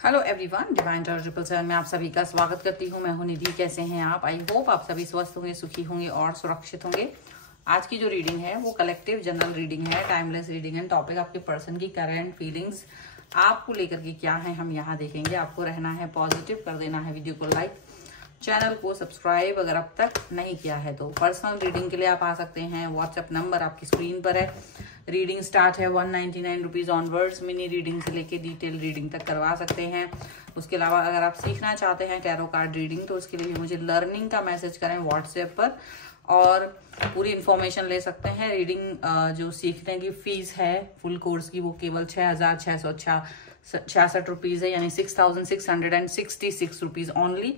Hello everyone, divine टॉरट 777 में आप सभी का स्वागत करती हूँ। मैं हूँ निधि। कैसे हैं आप? आई होप आप सभी स्वस्थ होंगे, सुखी होंगे और सुरक्षित होंगे। आज की जो रीडिंग है वो कलेक्टिव जनरल रीडिंग है, टाइमलेस रीडिंग है। टॉपिक आपके पर्सन की करंट फीलिंग्स आपको लेकर के क्या है हम यहाँ देखेंगे। आपको रहना है पॉजिटिव, कर देना है वीडियो को लाइक, चैनल को सब्सक्राइब अगर अब तक नहीं किया है तो। पर्सनल रीडिंग के लिए आप आ सकते हैं। व्हाट्सएप नंबर आपकी स्क्रीन पर है। रीडिंग स्टार्ट है 199 रुपीज ऑनवर्ड्स। मिनी रीडिंग से लेके डिटेल रीडिंग तक करवा सकते हैं। उसके अलावा अगर आप सीखना चाहते हैं टैरो कार्ड रीडिंग तो उसके लिए भी मुझे लर्निंग का मैसेज करें व्हाट्सएप पर और पूरी इन्फॉर्मेशन ले सकते हैं। रीडिंग जो सीखने की फीस है फुल कोर्स की वो केवल 6,666 रुपीज है, यानी 6,666 रुपीज ओनली।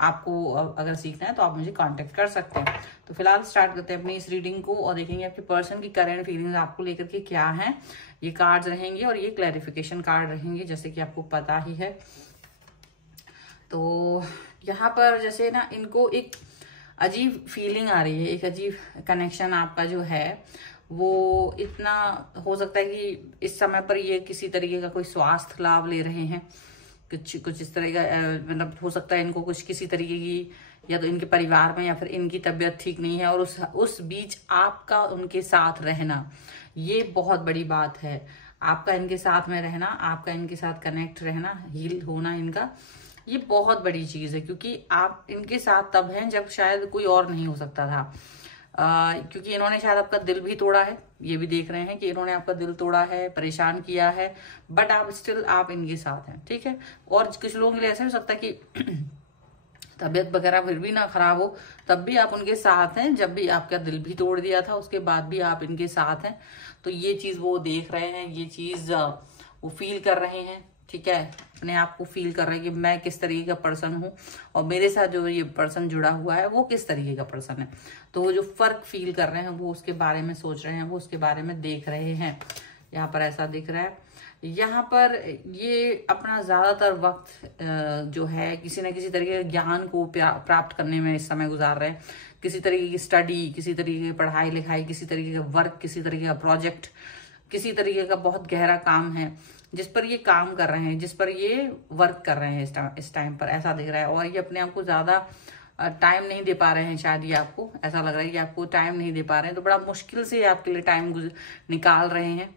आपको अगर सीखना है तो आप मुझे कांटेक्ट कर सकते हैं। तो फिलहाल स्टार्ट करते हैं अपनी इस रीडिंग को और देखेंगे आपके पर्सन की करंट फीलिंग्स आपको लेकर के क्या है। ये कार्ड्स रहेंगे और ये क्लैरिफिकेशन कार्ड रहेंगे, जैसे कि आपको पता ही है। तो यहाँ पर जैसे ना इनको एक अजीब फीलिंग आ रही है, एक अजीब कनेक्शन आपका जो है वो इतना हो सकता है कि इस समय पर ये किसी तरीके का कोई स्वास्थ्य लाभ ले रहे हैं। कुछ इस तरह का मतलब हो सकता है इनको कुछ किसी तरीके की या तो इनके परिवार में या फिर इनकी तबीयत ठीक नहीं है और उस बीच आपका उनके साथ रहना ये बहुत बड़ी बात है। आपका इनके साथ में रहना, आपका इनके साथ कनेक्ट रहना, हील होना इनका, ये बहुत बड़ी चीज है। क्योंकि आप इनके साथ तब हैं जब शायद कोई और नहीं हो सकता था। क्योंकि इन्होंने शायद आपका दिल भी तोड़ा है। ये भी देख रहे हैं कि इन्होंने आपका दिल तोड़ा है, परेशान किया है, बट आप स्टिल आप इनके साथ हैं, ठीक है। और कुछ लोगों के लिए ऐसा हो सकता है कि तबीयत वगैरह फिर भी ना खराब हो तब भी आप उनके साथ हैं। जब भी आपका दिल भी तोड़ दिया था उसके बाद भी आप इनके साथ हैं। तो ये चीज वो देख रहे हैं, ये चीज वो फील कर रहे हैं, ठीक है। अपने आप को फील कर रहे हैं कि मैं किस तरीके का पर्सन हूँ और मेरे साथ जो ये पर्सन जुड़ा हुआ है वो किस तरीके का पर्सन है। तो वो जो फर्क फील कर रहे हैं वो उसके बारे में सोच रहे हैं, वो उसके बारे में देख रहे हैं। यहाँ पर ऐसा दिख रहा है। यहाँ पर ये अपना ज्यादातर वक्त जो है किसी न किसी तरीके के ज्ञान को प्राप्त करने में इस समय गुजार रहे हैं। किसी तरीके की स्टडी, किसी तरीके की पढ़ाई लिखाई, किसी तरीके का वर्क, किसी तरीके का प्रोजेक्ट, किसी तरीके का बहुत गहरा काम है जिस पर ये काम कर रहे हैं, जिस पर ये वर्क कर रहे हैं इस टाइम पर, ऐसा दिख रहा है। और ये अपने आप को ज्यादा टाइम नहीं दे पा रहे हैं। शायद ये आपको ऐसा लग रहा है कि आपको टाइम नहीं दे पा रहे हैं, तो बड़ा मुश्किल से आपके लिए टाइम निकाल रहे हैं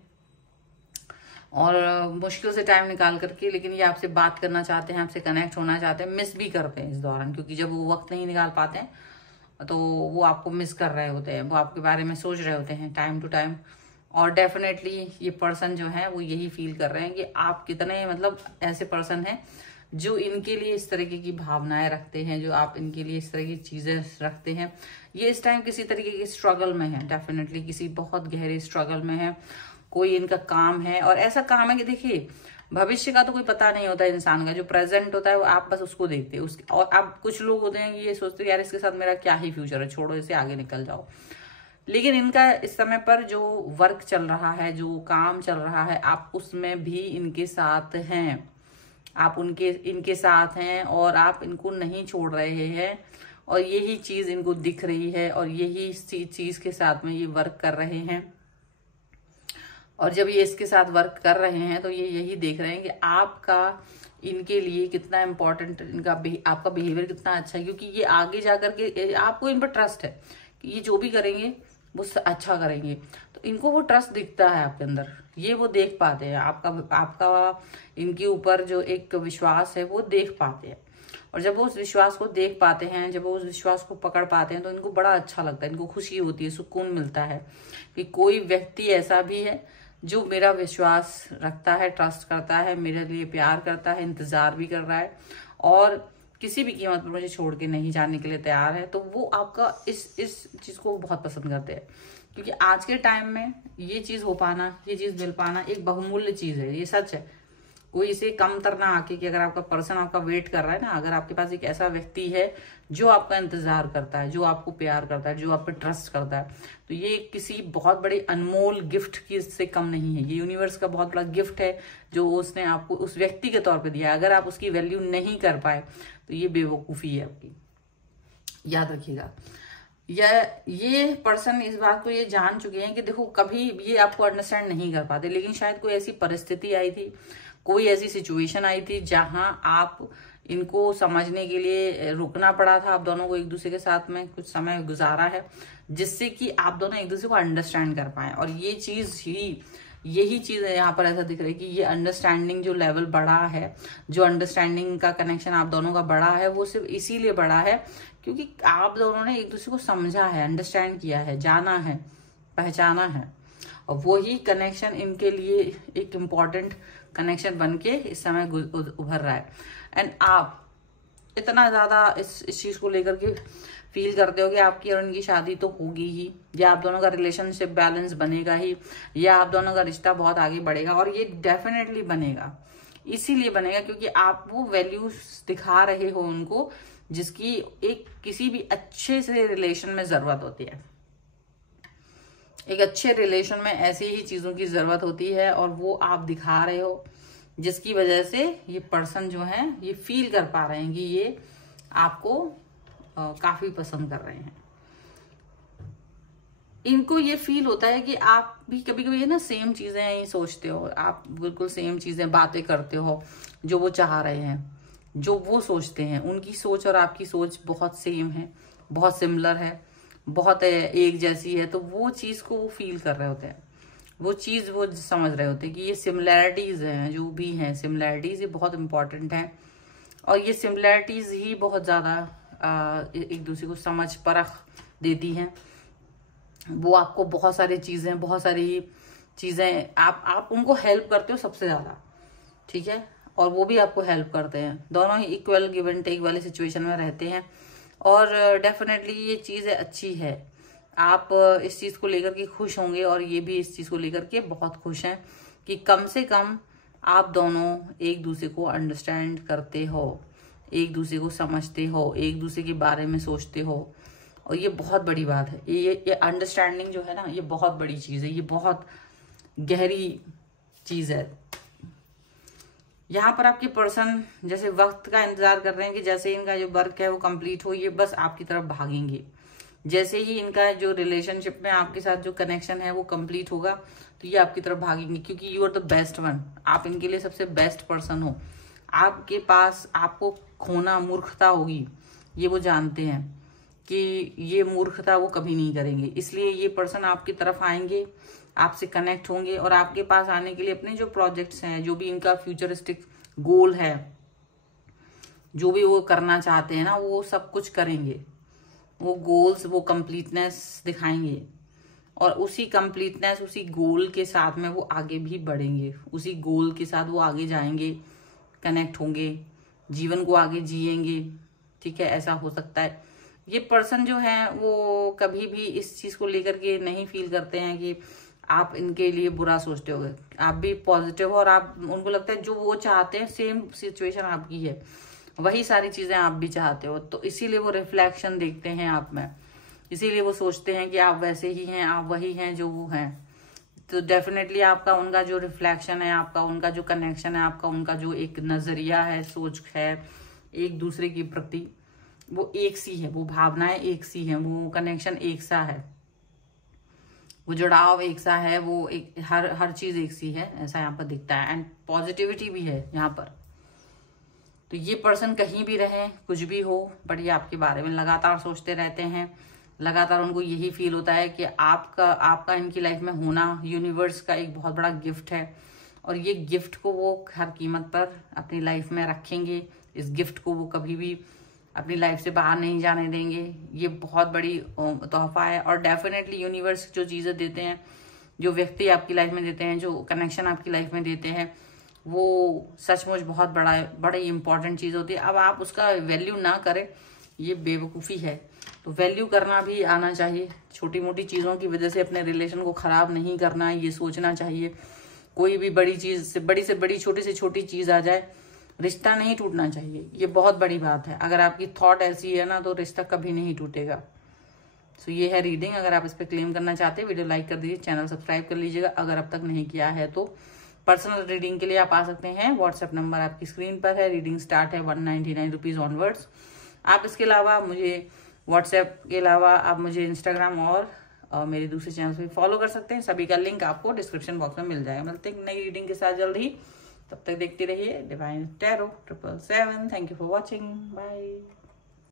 और मुश्किल से टाइम निकाल करके, लेकिन ये आपसे बात करना चाहते हैं, आपसे कनेक्ट होना चाहते हैं। मिस भी करते हैं इस दौरान, क्योंकि जब वो वक्त नहीं निकाल पाते हैं तो वो आपको मिस कर रहे होते हैं, वो आपके बारे में सोच रहे होते हैं टाइम टू टाइम। और डेफिनेटली ये पर्सन जो है वो यही फील कर रहे हैं कि आप कितने मतलब ऐसे पर्सन हैं जो इनके लिए इस तरीके की भावनाएं रखते हैं, जो आप इनके लिए इस तरह की चीजें रखते हैं। ये इस टाइम किसी तरीके के स्ट्रगल में है, डेफिनेटली किसी बहुत गहरे स्ट्रगल में है। कोई इनका काम है और ऐसा काम है कि देखिए भविष्य का तो कोई पता नहीं होता है इंसान का, जो प्रेजेंट होता है वो आप बस उसको देखते हैं उसके। और अब कुछ लोग होते हैं कि ये सोचते हैं यार इसके साथ मेरा क्या ही फ्यूचर है, छोड़ो इसे, आगे निकल जाओ। लेकिन इनका इस समय पर जो वर्क चल रहा है, जो काम चल रहा है, आप उसमें भी इनके साथ हैं, आप इनके साथ हैं और आप इनको नहीं छोड़ रहे हैं। और यही चीज इनको दिख रही है और यही चीज के साथ में ये वर्क कर रहे हैं। और जब ये इसके साथ वर्क कर रहे हैं तो ये यही देख रहे हैं कि आपका इनके लिए कितना इम्पोर्टेंट, आपका बिहेवियर कितना अच्छा है। क्योंकि ये आगे जाकर के आपको इन पर ट्रस्ट है कि ये जो भी करेंगे वो अच्छा करेंगे। तो इनको वो ट्रस्ट दिखता है आपके अंदर, ये वो देख पाते हैं आपका इनके ऊपर जो एक विश्वास है वो देख पाते हैं। और जब वो उस विश्वास को देख पाते हैं, जब वो उस विश्वास को पकड़ पाते हैं तो इनको बड़ा अच्छा लगता है, इनको खुशी होती है, सुकून मिलता है कि कोई व्यक्ति ऐसा भी है जो मेरा विश्वास रखता है, ट्रस्ट करता है, मेरे लिए प्यार करता है, इंतजार भी कर रहा है और किसी भी कीमत पर मुझे छोड़ के नहीं जाने के लिए तैयार है। तो वो आपका इस चीज को बहुत पसंद करते हैं। क्योंकि आज के टाइम में ये चीज हो पाना, ये चीज मिल पाना एक बहुमूल्य चीज है, ये सच है। कोई इसे कम तरना आके कि अगर आपका पर्सन आपका वेट कर रहा है ना, अगर आपके पास एक ऐसा व्यक्ति है जो आपका इंतजार करता है, जो आपको प्यार करता है, जो आप पे ट्रस्ट करता है, तो ये किसी बहुत बड़े अनमोल गिफ्ट की से कम नहीं है। ये यूनिवर्स का बहुत बड़ा गिफ्ट है जो उसने आपको उस व्यक्ति के तौर पे दिया है। अगर आप उसकी वैल्यू नहीं कर पाए तो ये बेवकूफी है आपकी, याद रखिएगा। ये पर्सन इस बात को ये जान चुके हैं कि देखो कभी ये आपको अंडरस्टैंड नहीं कर पाते, लेकिन शायद कोई ऐसी परिस्थिति आई थी, कोई ऐसी सिचुएशन आई थी जहां आप इनको समझने के लिए रुकना पड़ा था, आप दोनों को एक दूसरे के साथ में कुछ समय गुजारा है जिससे कि आप दोनों एक दूसरे को अंडरस्टैंड कर पाए। और ये चीज ही, यही चीज है यहाँ पर ऐसा दिख रहा है कि ये अंडरस्टैंडिंग जो लेवल बढ़ा है, जो अंडरस्टैंडिंग का कनेक्शन आप दोनों का बढ़ा है, वो सिर्फ इसीलिए बढ़ा है क्योंकि आप दोनों ने एक दूसरे को समझा है, अंडरस्टैंड किया है, जाना है, पहचाना है। और वही कनेक्शन इनके लिए एक इम्पॉर्टेंट कनेक्शन बन के इस समय उभर रहा है। एंड आप इतना ज्यादा इस चीज को लेकर के फील करते हो कि आपकी और इनकी शादी तो होगी ही, या आप दोनों का रिलेशनशिप बैलेंस बनेगा ही, या आप दोनों का रिश्ता बहुत आगे बढ़ेगा। और ये डेफिनेटली बनेगा, इसीलिए बनेगा क्योंकि आप वो वैल्यूज दिखा रहे हो उनको जिसकी एक किसी भी अच्छे से रिलेशन में जरूरत होती है। एक अच्छे रिलेशन में ऐसी ही चीजों की जरूरत होती है और वो आप दिखा रहे हो, जिसकी वजह से ये पर्सन जो है ये फील कर पा रहे हैं कि ये आपको काफी पसंद कर रहे हैं। इनको ये फील होता है कि आप भी कभी कभी ना सेम चीजें ही सोचते हो, आप बिल्कुल सेम चीजें बातें करते हो, जो वो चाह रहे हैं, जो वो सोचते हैं। उनकी सोच और आपकी सोच बहुत सेम है, बहुत सिमिलर है, बहुत एक जैसी है। तो वो चीज को वो फील कर रहे होते हैं, वो चीज वो समझ रहे होते हैं कि ये सिमिलैरिटीज हैं, जो भी हैं सिमिलैरिटीज, ये बहुत इंपॉर्टेंट है। और ये सिमिलैरिटीज ही बहुत ज्यादा एक दूसरे को समझ परख देती हैं। वो आपको बहुत सारी चीजें आप उनको हेल्प करते हो सबसे ज्यादा, ठीक है, और वो भी आपको हेल्प करते हैं। दोनों ही इक्वल गिव एंड टेक वाले सिचुएशन में रहते हैं। और डेफिनेटली ये चीज अच्छी है, आप इस चीज को लेकर के खुश होंगे और ये भी इस चीज को लेकर के बहुत खुश हैं कि कम से कम आप दोनों एक दूसरे को अंडरस्टैंड करते हो, एक दूसरे को समझते हो, एक दूसरे के बारे में सोचते हो। और ये बहुत बड़ी बात है, ये अंडरस्टैंडिंग जो है ना, ये बहुत बड़ी चीज है, ये बहुत गहरी चीज है। यहाँ पर आपके पर्सन जैसे वक्त का इंतजार कर रहे हैं कि जैसे इनका जो वर्क है वो कंप्लीट हो, ये बस आपकी तरफ भागेंगे। जैसे ही इनका जो रिलेशनशिप में आपके साथ जो कनेक्शन है वो कंप्लीट होगा तो ये आपकी तरफ भागेंगे, क्योंकि you are the best one, आप इनके लिए सबसे बेस्ट पर्सन हो। आपके पास आपको खोना मूर्खता होगी, ये वो जानते हैं कि ये मूर्खता वो कभी नहीं करेंगे। इसलिए ये पर्सन आपकी तरफ आएंगे, आपसे कनेक्ट होंगे और आपके पास आने के लिए अपने जो प्रोजेक्ट्स हैं, जो भी इनका फ्यूचरिस्टिक गोल है, जो भी वो करना चाहते हैं ना, वो सब कुछ करेंगे। वो गोल्स, वो कंप्लीटनेस दिखाएंगे और उसी कंप्लीटनेस, उसी गोल के साथ में वो आगे भी बढ़ेंगे, उसी गोल के साथ वो आगे जाएंगे, कनेक्ट होंगे, जीवन को आगे जिएंगे, ठीक है। ऐसा हो सकता है। ये पर्सन जो है वो कभी भी इस चीज को लेकर के नहीं फील करते हैं कि आप इनके लिए बुरा सोचते हो, आप भी पॉजिटिव हो और आप उनको लगता है जो वो चाहते हैं सेम सिचुएशन आपकी है, वही सारी चीजें आप भी चाहते हो। तो इसीलिए वो रिफ्लेक्शन देखते हैं आप में, इसीलिए वो सोचते हैं कि आप वैसे ही हैं, आप वही हैं जो वो हैं। तो डेफिनेटली आपका उनका जो रिफ्लेक्शन है, आपका उनका जो कनेक्शन है, आपका उनका जो एक नजरिया है, सोच है एक दूसरे के प्रति, वो एक सी है, वो भावनाएं एक सी है, वो कनेक्शन एक सा है, वो जुड़ाव एक सा है, वो एक हर चीज एक सी है, ऐसा यहाँ पर दिखता है। एंड पॉजिटिविटी भी है यहाँ पर। तो ये पर्सन कहीं भी रहे, कुछ भी हो, बट ये आपके बारे में लगातार सोचते रहते हैं। लगातार उनको यही फील होता है कि आपका इनकी लाइफ में होना यूनिवर्स का एक बहुत बड़ा गिफ्ट है और ये गिफ्ट को वो हर कीमत पर अपनी लाइफ में रखेंगे। इस गिफ्ट को वो कभी भी अपनी लाइफ से बाहर नहीं जाने देंगे। ये बहुत बड़ी तोहफा है। और डेफिनेटली यूनिवर्स जो चीजें देते हैं, जो व्यक्ति आपकी लाइफ में देते हैं, जो कनेक्शन आपकी लाइफ में देते हैं, वो सचमुच बहुत बड़ी इंपॉर्टेंट चीज होती है। अब आप उसका वैल्यू ना करें, ये बेवकूफ़ी है। तो वैल्यू करना भी आना चाहिए। छोटी मोटी चीज़ों की वजह से अपने रिलेशन को ख़राब नहीं करना है, ये सोचना चाहिए। कोई भी बड़ी चीज़ से बड़ी, छोटी से छोटी चीज़ आ जाए, रिश्ता नहीं टूटना चाहिए। ये बहुत बड़ी बात है। अगर आपकी थॉट ऐसी है ना, तो रिश्ता कभी नहीं टूटेगा। सो ये है रीडिंग। अगर आप इस पर क्लेम करना चाहते हैं, वीडियो लाइक कर दीजिए, चैनल सब्सक्राइब कर लीजिएगा अगर अब तक नहीं किया है तो। पर्सनल रीडिंग के लिए आप आ सकते हैं, व्हाट्सएप नंबर आपकी स्क्रीन पर है। रीडिंग स्टार्ट है 199 रुपीज ऑनवर्ड्स। आप इसके अलावा मुझे व्हाट्सएप के अलावा आप मुझे इंस्टाग्राम और मेरे दूसरे चैनल पे फॉलो कर सकते हैं। सभी का लिंक आपको डिस्क्रिप्शन बॉक्स में मिल जाएगा। मिलते हैं नई रीडिंग के साथ जल्द ही। तब तक देखते रहिए divine tarot 777। Thank you for watching, bye.